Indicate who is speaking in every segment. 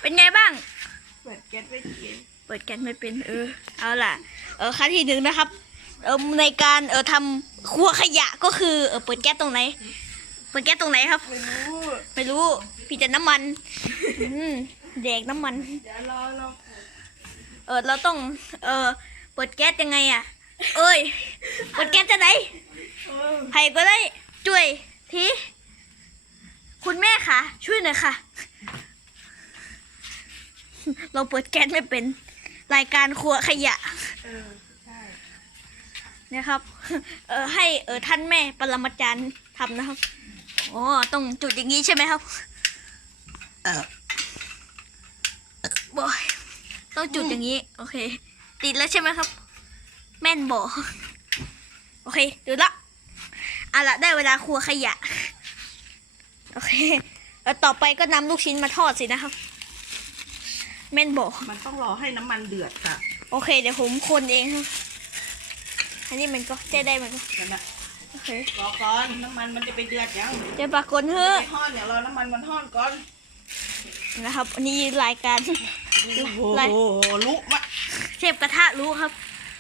Speaker 1: เป็นไงบ้าง
Speaker 2: เปิดแก๊สไม่เป็น
Speaker 1: เอาล่ะขั้นที่หนึ่งนะครับในการทำครัวขยะก็คือเปิดแก๊สตรงไหนครับไม่รู้พี่จะน้ำมันแดกน้ำมัน
Speaker 2: เดี๋ยวรอ
Speaker 1: เราต้องเปิดแก๊สยังไงอ่ะเปิดแก๊สจะไหนใครก็ได้ช่วยทีคุณแม่ค่ะช่วยหน่อยค่ะเราเปิดแก๊สไม่เป็นรายการครัวขยะ
Speaker 2: ใช่
Speaker 1: นะครับให้ท่านแม่ปรมาจารย์ทำนะครับอ๋อต้องจุดอย่างนี้ใช่ไหมครับบอยต้องจุดอย่างนี้โอเคติดแล้วใช่ไหมครับแม่นบอกโอเคดูละเอาละได้เวลาครัวขยะโอเคต่อไปก็นำลูกชิ้นมาทอดสินะครับแม่นบอก
Speaker 2: มันต้องรอให้น้ำมันเดือดค่ะ
Speaker 1: โอเคเดี๋ยวผมคนเองครับอันนี้มันก็ได้มันก็
Speaker 2: นั่นแหละ
Speaker 1: โอเค
Speaker 2: รอก่อนน้ำมันมันจะไปเดือดยัง
Speaker 1: จะปรากฏเถอะ
Speaker 2: ทอดเนี่ยรอน้ำมันมันทอดก่อน
Speaker 1: นะครับอันนี้รายการ
Speaker 2: โอ้โหลุกมะ
Speaker 1: เชฟกระทะรู้ครับ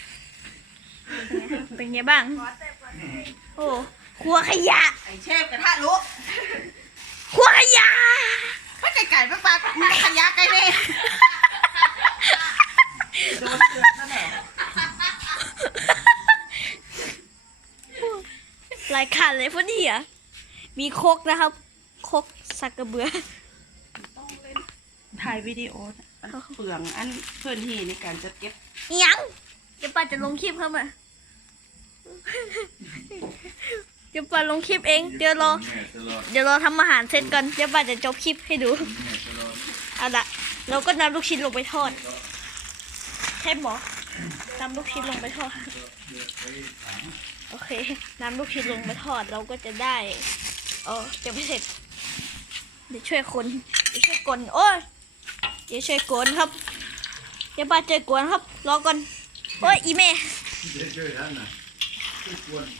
Speaker 1: เป็นไงบ้างโอ้ครัวขยะ
Speaker 2: ไอเชฟกระทะลุก
Speaker 1: ครัวขยะ
Speaker 2: ไม่ไก่ไม่ปลามีขยะไก่เลยโดนเดือดนั่นแหละ
Speaker 1: รายการเลยพวกนี้อ่ะมีโคกนะครับโคกสักกระเบือ
Speaker 2: ต้องเล่นถ่ายวิดีโอเปลืองอันเพื่อนที่ในการจะเก็บ
Speaker 1: ยังเดี๋ยวป้าจะลงคลิปครับเดี๋ยวป้าลงคลิปเองเดี๋ยวรอทำอาหารเสร็จก่อนเดี๋ยวป้าจะจบคลิปให้ดูเอาละเราก็นำลูกชิ้นลงไปทอดใช่หมอนำลูกชิ้นลงไปทอดโอเคนำลูกชิ้นลงไปทอดเราก็จะได้จะไม่เสร็จเดี๋ยวช่วยคนเดี๋ยวช่วยกลโอ้ยเดี๋ยวช่วยกลครับเดี๋ยวป้าเจอกวนครับรอก่อนโอ้ยอีเม่ช่วยท่านนะช่วยกวน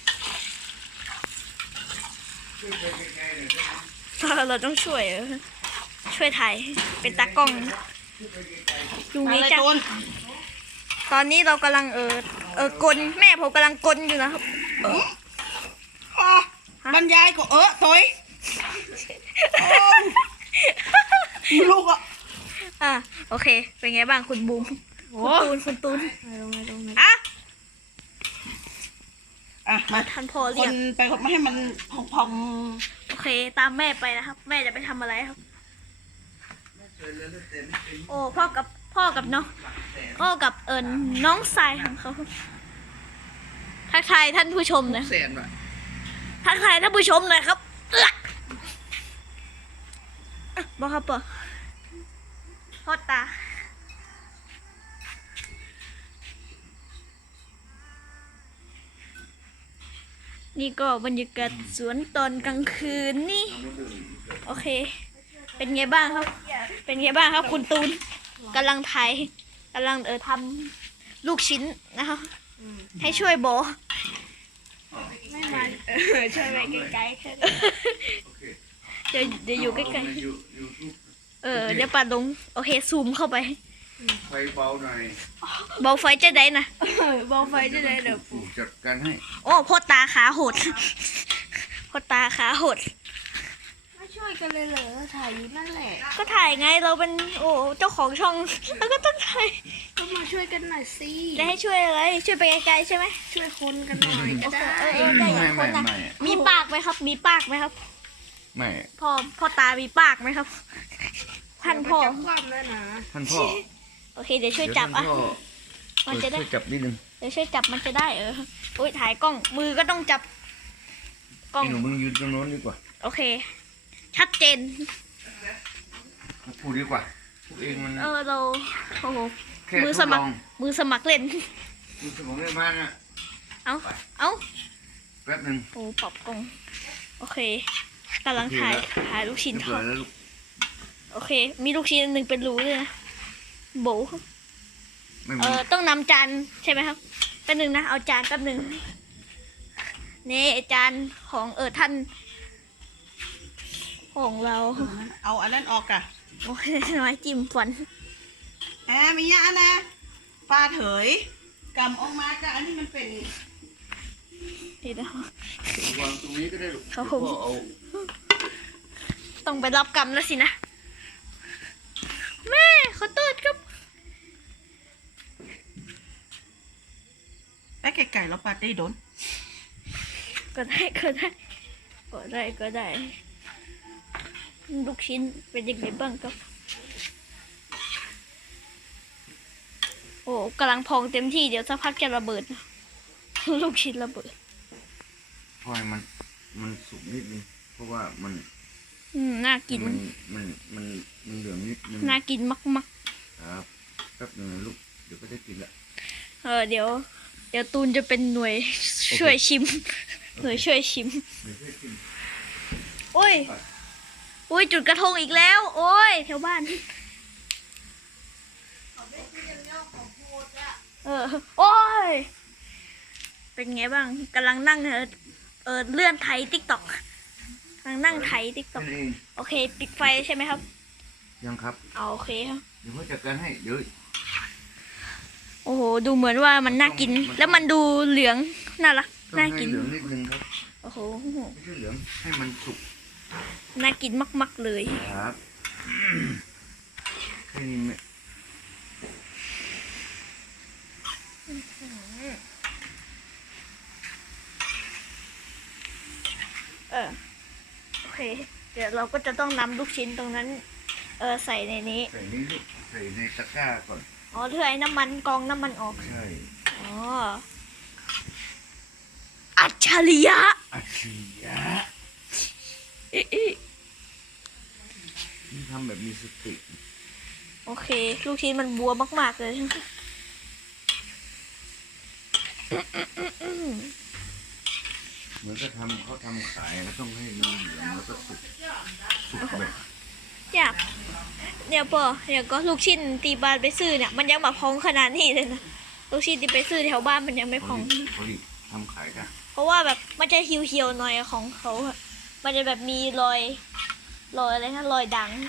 Speaker 1: เราต้องช่วยถ่ายเป็นตากล้องอยู่นี้จ้ะตอนนี้เรากำลังกลแม่ผมกำลังกลอยู่นะครับ
Speaker 2: บรรยายก็ถอยลูก
Speaker 1: อ่ะโอเคเป็นไงบ้างคุณบูมคุณตูน
Speaker 2: มา
Speaker 1: ท่านพ่อเรียก
Speaker 2: ไปมาให้มันพอง
Speaker 1: โอเคตามแม่ไปนะครับแม่จะไปทำอะไรครับโอ้พ่อกับน้องน้องชายของเขาทักทายท่านผู้ชมนะทักทายท่านผู้ชมหน่อยครับบอกครับพ่อตานี่ก็บรรยากาศสวนตอนกลางคืนนี่โอเคเป็นไงบ้างครับคุณตูนกำลังทำลูกชิ้นนะครับให้ช่วยโบ
Speaker 2: ไม่มาช่วยไปไกลๆแค่
Speaker 1: เดี๋ยวอยู่ใกล้ๆเดี๋ยวปัดลงโอเคซูมเข้าไป
Speaker 3: ไฟเบาหน่อย
Speaker 1: เบาไฟจะได้นะ
Speaker 2: เบาไฟจะได้เดี๋ยว
Speaker 3: ปู่จัดการให้
Speaker 1: โอ้พ่อตาขาโหด
Speaker 2: ไม่ช่วยกันเลยเหรอถ่ายอยู่นั่นแหละ
Speaker 1: ก็ถ่ายไงเราเป็นเจ้าของช่องเราก็ต้องถ่าย
Speaker 2: ก็มาช่วยกันหน่อยสิ
Speaker 1: จะให้ช่วยอะไรช่วยไปไกลๆใช่ไหม
Speaker 2: ช่วยคนกันหน่อยก็ได้
Speaker 1: ได้อย่างคนนะมีปากไหมครับ
Speaker 3: ไม่
Speaker 1: พ่อตามีปากไหมครับท่านพ่อ
Speaker 3: ท่านพ่อ
Speaker 1: โอเคเดี๋ยวช่วยจับอ่ะ
Speaker 3: มันจะได้ช่วยจับนิดนึง
Speaker 1: เดี๋ยวช่วยจับมันจะได้อุ้ยถ่ายกล้องมือก็ต้องจับ
Speaker 3: กล้องหนูมึงยืนตรงโน้นดีกว่า
Speaker 1: โอเคชัดเจน
Speaker 3: พูดดีกว่าพูดเองมัน
Speaker 1: เราโอ้โหมือสมัครเล่น
Speaker 3: มือสมัครเล่นมากนะ
Speaker 1: เอา
Speaker 3: แป๊บนึง
Speaker 1: โอ้ปรับกล้องโอเคกำลังถ่ายลูกชิ้นทอดโอเคมีลูกชิ้นหนึ่งเป็นรูเลยนะโบต้องนำจานใช่ไหมครับแป๊บนึงนะเอาจานแป๊บนึงนี่จานของท่านของเรา
Speaker 2: เอาอันนั้นออกอะ
Speaker 1: โอ้ยน้อยจิ้มฟัน
Speaker 2: มียะนะปลาเถยกำออกมาจากอันนี้มันเป็น
Speaker 1: นี่นะ
Speaker 3: วางตรงนี้ก็ได้ลูก
Speaker 1: ครับผม
Speaker 3: พ่อเอา
Speaker 1: ต้องไปรับกรรมแล้วสินะ แม่ขอโทษครับ
Speaker 2: แป๊กไก่แล้วปลาได้โดน
Speaker 1: ก็ได้ก็ได้ก็ได้ก็ได้ ลูกชิ้นเป็นยังไงบ้างครับ โอ้กำลังพองเต็มที่เดี๋ยวสักพักจะระเบิดนะ ลูกชิ้นระเบิด
Speaker 3: พอให้มันสุกนิดนึงเพราะว่ามัน
Speaker 1: น่ากิน
Speaker 3: มันเหลืองนิดนึง
Speaker 1: น่ากินมาก
Speaker 3: ครับแป๊บนึงนะลูกเดี๋ยวก็ได้กินละ
Speaker 1: ๆเดี๋ยวตูนจะเป็นหน่วยช่วยชิม หน่วยช่วยชิม
Speaker 3: เดี๋ยวได้กิน
Speaker 1: โอ้ย โอ้ย จุดกระทงอีกแล้ว โอ้ยแถวบ้าน โอ้ย เป็นไงบ้างกำลังนั่งเลื่อนไถติ๊กต็อกกำลังนั่งไถติ๊กต็อก
Speaker 3: นั่นเอง
Speaker 1: โอเค ปิดไฟใช่ไหมครับ
Speaker 3: ยังครับ
Speaker 1: เอาโอเคครับ
Speaker 3: เดี๋ยวพ่อจัดการให้เดี๋ยว
Speaker 1: โอ้โห ดูเหมือนว่ามันน่ากิน แล้วมันดูเหลือง น่ารัก
Speaker 3: ต้อง
Speaker 1: น่า
Speaker 3: ให้
Speaker 1: กิน
Speaker 3: เหลืองนิดนึงครับ
Speaker 1: โอ้โห
Speaker 3: ไม่ใช่เหลืองให้มันสุก
Speaker 1: น่ากินมากๆเลย
Speaker 3: ครับแค่นี้ไหม
Speaker 1: โอเค เดี๋ยวเราก็จะต้องนำลูกชิ้นตรงนั้น ใส่ในนี้
Speaker 3: ใส่นี่ลูกใส่ในตะกร้าก่อน
Speaker 1: อ๋อเพื่อให้น้ำมันกรองน้ำมันออก
Speaker 3: ใช่
Speaker 1: อ๋อ อัจฉริยะ
Speaker 3: อัจฉริยะนี่ทำแบบมีสติ
Speaker 1: โอเค ลูกชิ้นมันบัวมากๆเลย
Speaker 3: เหมือนกับเขาทำขายแล้วต้องให้มันเหลืองแล้วก็สุกแบบ
Speaker 1: อยากเดี๋ยวก็ลูกชิ้นตีบานไปซื้อเนี่ย มันยังแบบพองขนาดนี้เลยนะ ลูกชิ้นที่ไปซื้อแถวบ้านมันยังไม่พอง
Speaker 3: เขาดิทำขายกัน
Speaker 1: เพราะว่าแบบมันจะเหี่ยวๆหน่อยของเขาอะมันจะแบบมีรอยอะไรนะรอยดัง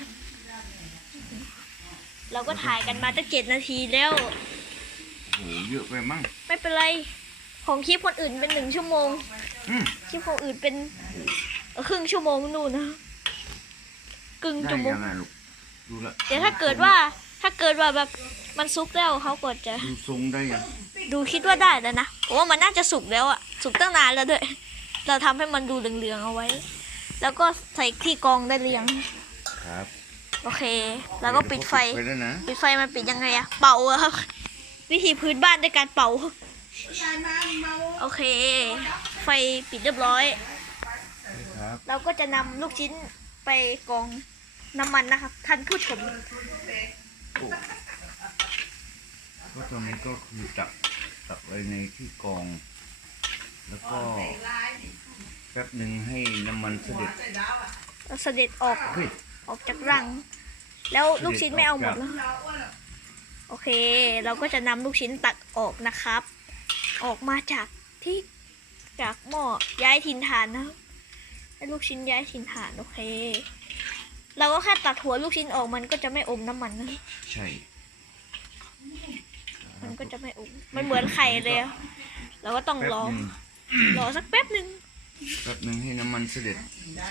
Speaker 1: เราก็ถ่ายกันมาตั้ง7 นาทีแล้ว
Speaker 3: โอ้โหเยอะไปมั้ง
Speaker 1: ไม่เป็นไร ของคลิปคนอื่นเป็น1 ชั่วโมง
Speaker 3: อืม
Speaker 1: คลิปของอื่นเป็นครึ่งชั่วโมงนู่นนะครึ่ง
Speaker 3: ได้
Speaker 1: ชั่วโมง
Speaker 3: ยังไงลูกดูละ
Speaker 1: เดี๋ยวถ้าเกิดว่าแบบมันสุกแล้วเขาก็จะ
Speaker 3: ดูทรงได้ยัง
Speaker 1: ดูคิดว่าได้แล้วนะผมว่ามันน่าจะสุกแล้วอะสุกตั้งนานแล้วด้วย เราทำให้มันดูเหลืองๆเอาไว้ แล้วก็ใส่ที่กรองได้หรือยัง
Speaker 3: ครับ
Speaker 1: โอเค แล้วก็ปิดไฟ
Speaker 3: ไปแล้วนะ
Speaker 1: ปิดไฟมันปิดยังไงอะเป่าอะครับ วิธีพื้นบ้านด้วยการเป่า โอเค ไฟปิดเรียบร้อย
Speaker 3: ครับ
Speaker 1: เราก็จะนำลูกชิ้นไปกรองน้ำมันนะครับท่านผู้ชม
Speaker 3: โอ้ก็ตอนนี้ก็คือตักไว้ในที่กรอง แล้วก็แป๊บหนึ่งให้น้ำมันเสด็จ
Speaker 1: เสด็จออก
Speaker 3: เฮ้ย
Speaker 1: จากรัง แล้วลูกชิ้นไม่เอาหมดแล้วโอเค เราก็จะนำลูกชิ้นตักออกนะครับ ออกมาจากหม้อย้ายถิ่นฐานนะครับให้ลูกชิ้นย้ายถิ่นฐานโอเค เราก็แค่ตัดหัวลูกชิ้นออกมันก็จะไม่อมน้ำมันนะ
Speaker 3: ใช่
Speaker 1: มันก็จะไม่อมมันเหมือนไข่เลยอะเราก็ต้อง
Speaker 3: แป๊บ
Speaker 1: รอ
Speaker 3: หนึ่ง
Speaker 1: สักแป๊บหนึ่ง
Speaker 3: แป๊บหนึ่งให้น้ำมันเสด็จ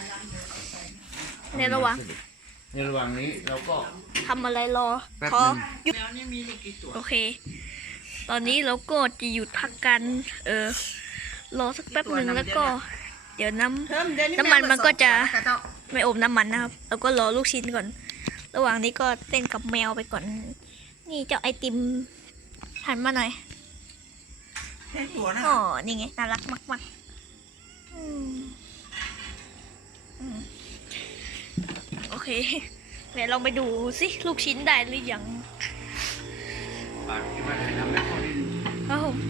Speaker 1: ในระหว่าง
Speaker 3: ในระหว่างนี้เราก็
Speaker 1: ทำอะไรรอ
Speaker 3: แป๊บ
Speaker 1: ขอ
Speaker 3: หนึ่ง
Speaker 1: หยุด
Speaker 2: แล้วนี่มีลูกกี่ตัว
Speaker 1: โอเค ตอนนี้เราก็จะหยุดพักกัน รอสักแป๊บหนึ่งแล้วก็ เดี๋ยวน้ำมันมันก็จะไม่อมน้ำมันนะครับ แล้วก็รอลูกชิ้นก่อน ระหว่างนี้ก็เต้นกับแมวไปก่อน นี่เจ้าไอติมหันมาหน่อย
Speaker 2: แค่ตัวนะ
Speaker 1: อ๋อ นี่ไง น่ารักมากๆโอเค เดี๋ยวลองไปดูสิลูกชิ้นได้หรือยัง
Speaker 3: ปากที่ว่าให้ทำให้เขาได้ดู
Speaker 1: ครับผม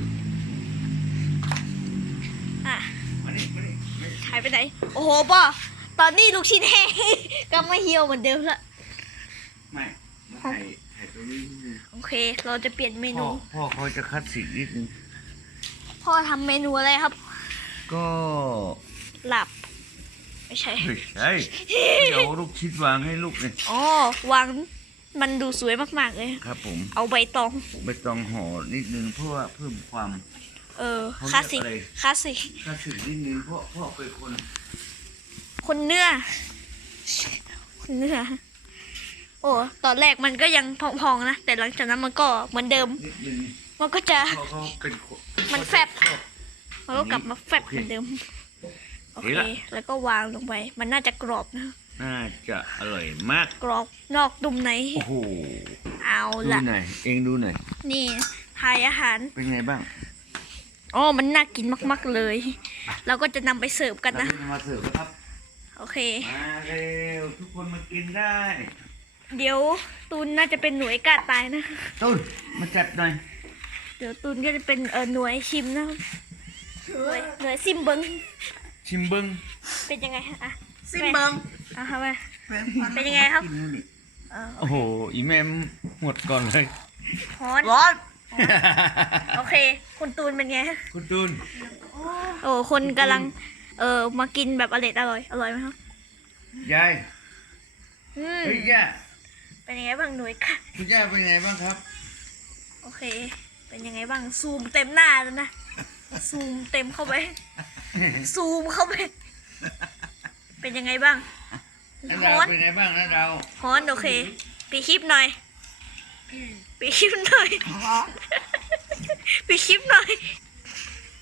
Speaker 1: อ่ะ
Speaker 3: มานี่มานี่
Speaker 1: หายไปไหน โอ้โหป่ะตอนนี้ลูกชิ้นแห้ง ก็ไม่เหี่ยวเหมือนเดิมละ
Speaker 3: ไม่มาให้ตัวนี้นิดนึง
Speaker 1: โอเค เราจะเปลี่ยนเมนู
Speaker 3: พ่อเขาจะคัดสีนิดนึง
Speaker 1: พ่อทำเมนูอะไรครับ
Speaker 3: ก็
Speaker 1: หลับไม่ใช่
Speaker 3: ไม่ใช่เดี๋ยวลูกชิ้นวางให้ลูกเนี่ย
Speaker 1: อ๋อวางมันดูสวยมากๆเลย
Speaker 3: ครับผม
Speaker 1: เอาใบตอง
Speaker 3: ใบตองห่อนิดนึงเพื่อเพิ่มความ
Speaker 1: คลาสสิก
Speaker 3: เขาเรียกอะไร
Speaker 1: คลาสสิก
Speaker 3: ถ้าถึงนิดนึงเพราะพ่อเป็นคน
Speaker 1: คนเนื้อคนเนื้อโอ้ตอนแรกมันก็ยังพองๆนะแต่หลังจากนั้นมันก็เหมือนเดิม
Speaker 3: นิดนึง
Speaker 1: มันก็จะ
Speaker 3: พ่อเขาเป็นคน
Speaker 1: มันแฟบ มันก็กลับมาแฟบเหมือนเดิมโอเคแล้วก็วางลงไป มันน่าจะกรอบนะ
Speaker 3: น่าจะอร่อยมาก
Speaker 1: กรอบนอกดุมใน
Speaker 3: โอ้โห
Speaker 1: เอา
Speaker 3: ดู
Speaker 1: ละ
Speaker 3: หน่อยเองดูหน่อย
Speaker 1: นี่ทายอาหาร
Speaker 3: เป็นไงบ้าง
Speaker 1: อ๋อมันน่ากินมากๆเลย เราก็จะนำไปเสิร์ฟกันนะ
Speaker 3: เรามาเสิร์ฟแล้วครับ
Speaker 1: โอเค
Speaker 3: มาเร็วทุกคนมากินได้
Speaker 1: เดี๋ยวตูนน่าจะเป็นหน่วยกล้าตายนะ
Speaker 3: ต้นมาจัดหน่อย
Speaker 1: เดี๋ยวตูนก็จะเป็นหน่วยชิมนะหน่วยซิมเบิง
Speaker 3: ชิมเบิ้ง
Speaker 1: เป็นยังไงฮะอ่ะ
Speaker 2: ซิมเบิง
Speaker 1: อ่ะครับแม่เป็นยังไงครับ
Speaker 3: กินนู่นนี่
Speaker 1: เออ
Speaker 3: โอ้โหอีแม่หมดก่อนเลย
Speaker 1: ฮอน
Speaker 2: ร้อน
Speaker 1: โอเค คุณตูนเป็นไงฮะ
Speaker 3: คุณตูน
Speaker 1: โอ้คนกำลังมากินแบบอร่อยอร่อยไหมครับ
Speaker 3: ยาย
Speaker 1: อืม
Speaker 3: เฮ้ยย่า
Speaker 1: เป็นยังไงบ้างหน่วยค่ะ
Speaker 3: คุณย่าเป็นไงบ้างครับ
Speaker 1: โอเค เป็นยังไงบ้างซูมเต็มหน้าแล้วนะซูมเต็มเข้าไป ซูมเข้าไป เป็นยังไงบ้าง
Speaker 3: น้า
Speaker 1: ฮ
Speaker 3: ดาว
Speaker 1: อน
Speaker 3: เป็นไงบ้างน้าดาว
Speaker 1: ฮอนโอเคปีคลิปหน่อยปีคลิปหน่อยปีคลิปหน่อย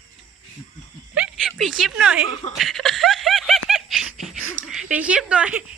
Speaker 1: ปีคลิปหน่อยปีคลิปหน่อย